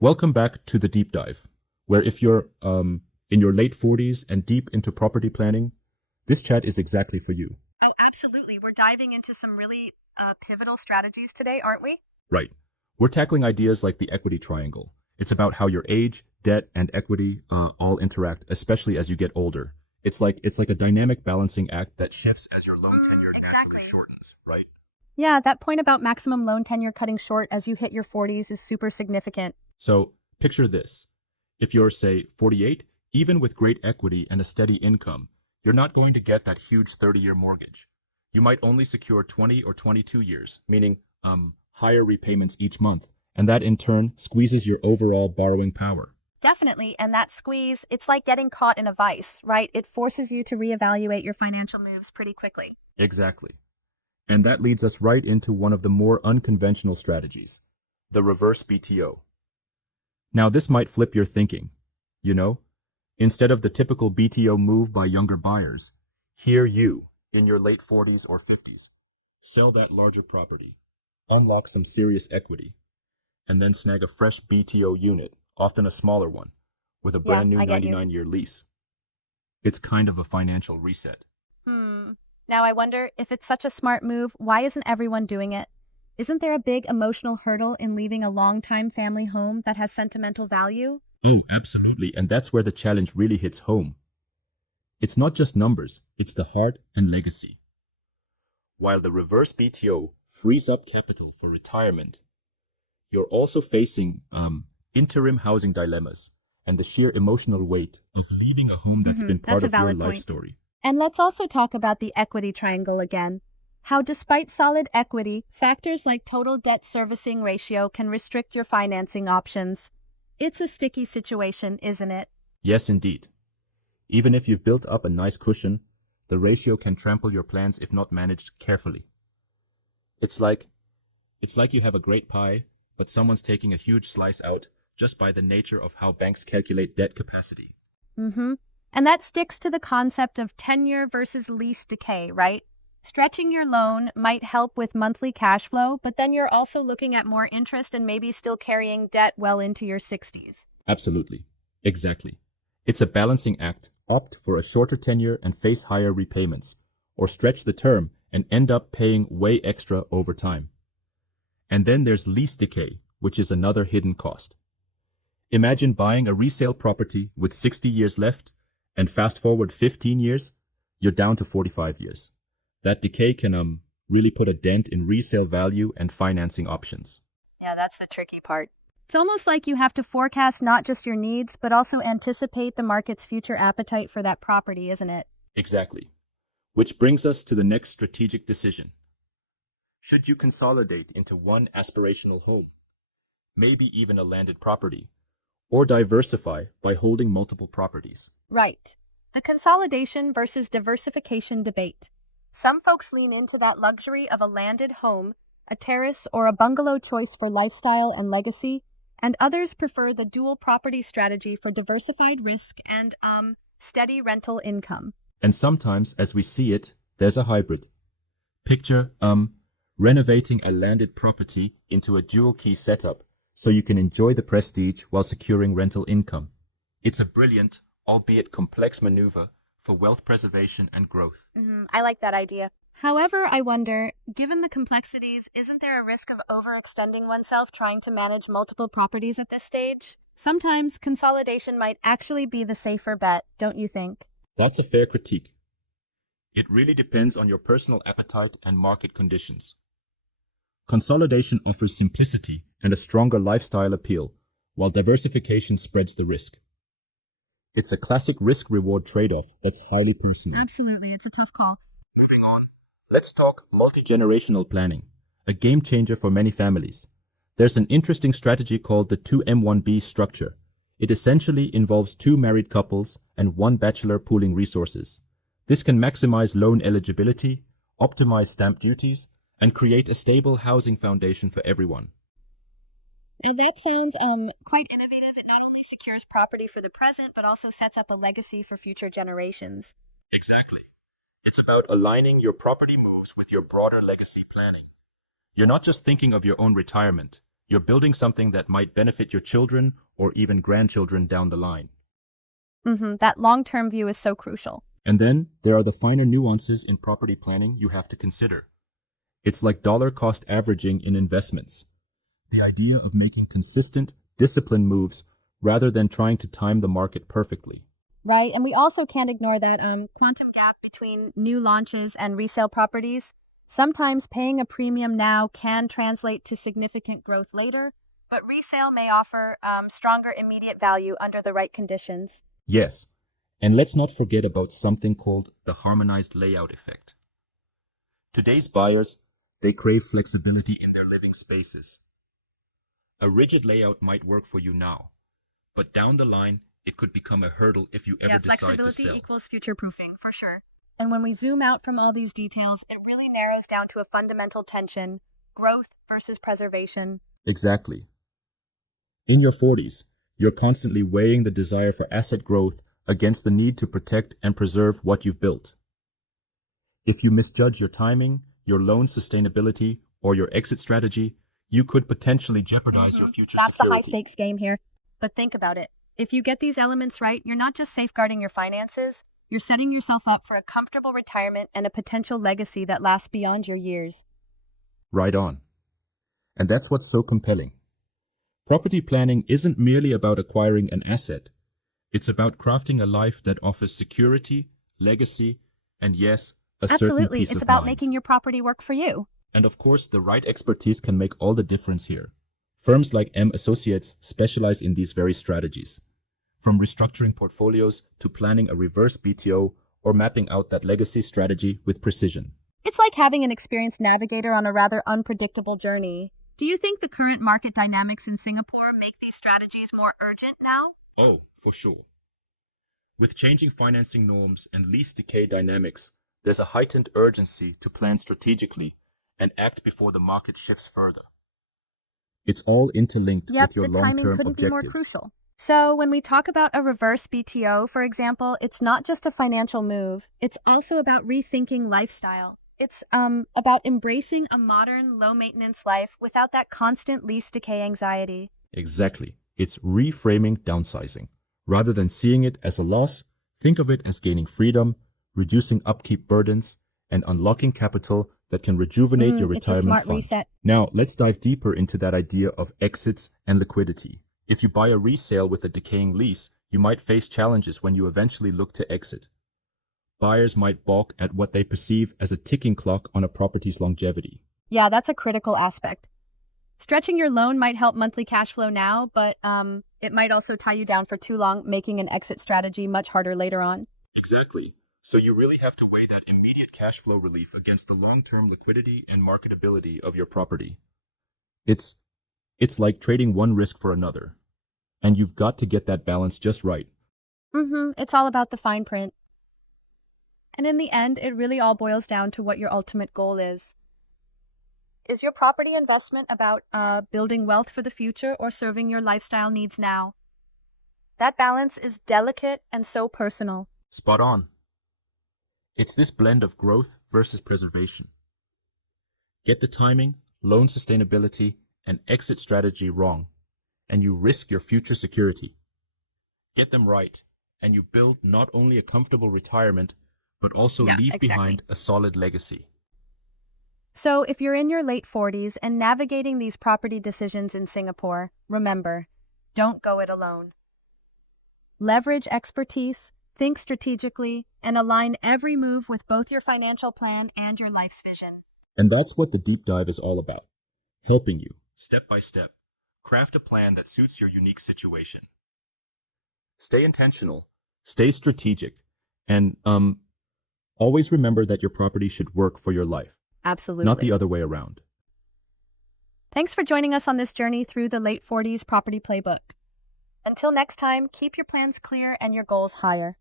Welcome back to the deep dive, where if you're in your late 40s and deep into property planning, this chat is exactly for you. Oh, absolutely. We're diving into some really pivotal strategies today, aren't we? Right. We're tackling ideas like the equity triangle. It's about how your age, debt, and equity all interact, especially as you get older. It's like a dynamic balancing act that shifts as your loan tenure naturally Exactly. shortens, right? Yeah, that point about maximum loan tenure cutting short as you hit your 40s is super significant. So picture this. If you're, say, 48, even with great equity and a steady income, you're not going to get that huge 30-year mortgage. You might only secure 20 or 22 years, meaning higher repayments each month, and that in turn squeezes your overall borrowing power. Definitely. And that squeeze, it's like getting caught in a vice, right? It forces you to reevaluate your financial moves pretty quickly. Exactly. And that leads us right into one of the more unconventional strategies, the reverse BTO. Now, this might flip your thinking. You know, instead of the typical BTO move by younger buyers, here you, in your late 40s or 50s, sell that larger property, unlock some serious equity, and then snag a fresh BTO unit, often a smaller one, with a Yeah, brand new I get you. 99-year lease. It's kind of a financial reset. Hmm. Now I wonder if it's such a smart move, why isn't everyone doing it? Isn't there a big emotional hurdle in leaving a long-time family home that has sentimental value? Oh, absolutely. And that's where the challenge really hits home. It's not just numbers, it's the heart and legacy. While the reverse BTO frees up capital for retirement, you're also facing interim housing dilemmas and the sheer emotional weight of leaving a home that's been part That's a of your valid life point. story. And let's also talk about the equity triangle again. How, despite solid equity, factors like total debt servicing ratio can restrict your financing options. It's a sticky situation, isn't it? Yes, indeed. Even if you've built up a nice cushion, the ratio can trample your plans if not managed carefully. It's like it's like you have a great pie, but someone's taking a huge slice out just by the nature of how banks calculate debt capacity. Mm-hmm. And that sticks to the concept of tenure versus lease decay, right? Stretching your loan might help with monthly cash flow, but then you're also looking at more interest and maybe still carrying debt well into your 60s. Absolutely. Exactly. It's a balancing act. Opt for a shorter tenure and face higher repayments, or stretch the term and end up paying way extra over time. And then there's lease decay, which is another hidden cost. Imagine buying a resale property with 60 years left, and fast forward 15 years, you're down to 45 years. That decay can really put a dent in resale value and financing options. Yeah, that's the tricky part. It's almost like you have to forecast not just your needs, but also anticipate the market's future appetite for that property, isn't it? Exactly. Which brings us to the next strategic decision. Should you consolidate into one aspirational home, maybe even a landed property, or diversify by holding multiple properties? Right. The consolidation versus diversification debate. Some folks lean into that luxury of a landed home, a terrace, or a bungalow choice for lifestyle and legacy, and others prefer the dual property strategy for diversified risk and, steady rental income. And sometimes, as we see it, there's a hybrid. Picture, renovating a landed property into a dual key setup so you can enjoy the prestige while securing rental income. It's a brilliant, albeit complex maneuver for wealth preservation and growth. I like that idea. However, I wonder, given the complexities, isn't there a risk of overextending oneself trying to manage multiple properties at this stage? Sometimes consolidation might actually be the safer bet, don't you think? That's a fair critique. It really depends on your personal appetite and market conditions. Consolidation offers simplicity and a stronger lifestyle appeal, while diversification spreads the risk. It's a classic risk-reward trade-off that's highly personal. Absolutely, it's a tough call. Let's talk multi-generational planning, a game changer for many families. There's an interesting strategy called the 2M1B structure. It essentially involves two married couples and one bachelor pooling resources. This can maximize loan eligibility, optimize stamp duties, and create a stable housing foundation for everyone. And that sounds quite innovative. It not only secures property for the present, but also sets up a legacy for future generations. Exactly. It's about aligning your property moves with your broader legacy planning. You're not just thinking of your own retirement, You're building something that might benefit your children or even grandchildren down the line. That long-term view is so crucial. And then there are the finer nuances in property planning you have to consider. It's like dollar cost averaging in investments. The idea of making consistent, disciplined moves rather than trying to time the market perfectly. Right, and we also can't ignore that quantum gap between new launches and resale properties. Sometimes paying a premium now can translate to significant growth later, but resale may offer stronger immediate value under the right conditions. Yes, and let's not forget about something called the harmonized layout effect. Today's buyers, they crave flexibility in their living spaces. A rigid layout might work for you now, but down the line, it could become a hurdle if you ever decide to sell. Flexibility equals future-proofing, for sure. And when we zoom out from all these details, it really narrows down to a fundamental tension: growth versus preservation. Exactly. In your 40s, you're constantly weighing the desire for asset growth against the need to protect and preserve what you've built. If you misjudge your timing, your loan sustainability, or your exit strategy, you could potentially jeopardize your future That's security. the high-stakes game here. But think about it. If you get these elements right, you're not just safeguarding your finances, you're setting yourself up for a comfortable retirement and a potential legacy that lasts beyond your years. Right on. And that's what's so compelling. Property planning isn't merely about acquiring an asset. It's about crafting a life that offers security, legacy, and yes, a certain Absolutely, peace it's of about mind. making your property work for you. And of course, the right expertise can make all the difference here. Firms like M Associates specialize in these very strategies. From restructuring portfolios to planning a reverse BTO or mapping out that legacy strategy with precision. It's like having an experienced navigator on a rather unpredictable journey. Do you think the current market dynamics in Singapore make these strategies more urgent now? Oh, for sure. With changing financing norms and lease decay dynamics, there's a heightened urgency to plan strategically and act before the market shifts further. It's all interlinked Yep, with your the timing long-term couldn't be more objectives. crucial. So when we talk about a reverse BTO, for example, it's not just a financial move. It's also about rethinking lifestyle. It's about embracing a modern, low-maintenance life without that constant lease decay anxiety. Exactly. It's reframing downsizing. Rather than seeing it as a loss, think of it as gaining freedom, reducing upkeep burdens, and unlocking capital that can rejuvenate your It's a retirement smart fund. reset. Now, let's dive deeper into that idea of exits and liquidity. If you buy a resale with a decaying lease, you might face challenges when you eventually look to exit. Buyers might balk at what they perceive as a ticking clock on a property's longevity. Yeah, that's a critical aspect. Stretching your loan might help monthly cash flow now, but it might also tie you down for too long, making an exit strategy much harder later on. Exactly. So you really have to weigh that immediate cash flow relief against the long-term liquidity and marketability of your property. It's like trading one risk for another. And you've got to get that balance just right. It's all about the fine print. And in the end, it really all boils down to what your ultimate goal is. Is your property investment about building wealth for the future or serving your lifestyle needs now? That balance is delicate and so personal. Spot on. It's this blend of growth versus preservation. Get the timing, loan sustainability, and exit strategy wrong, and you risk your future security. Get them right, and you build not only a comfortable retirement, but also leave behind a solid legacy. So if you're in your late 40s and navigating these property decisions in Singapore, remember, don't go it alone. Leverage expertise, think strategically, and align every move with both your financial plan and your life's vision. And that's what the deep dive is all about. Helping you, step by step, craft a plan that suits your unique situation. Stay intentional, stay strategic, and always remember that your property should work for your life. Absolutely. Not the other way around. Thanks for joining us on this journey through the late 40s property playbook. Until next time, keep your plans clear and your goals higher.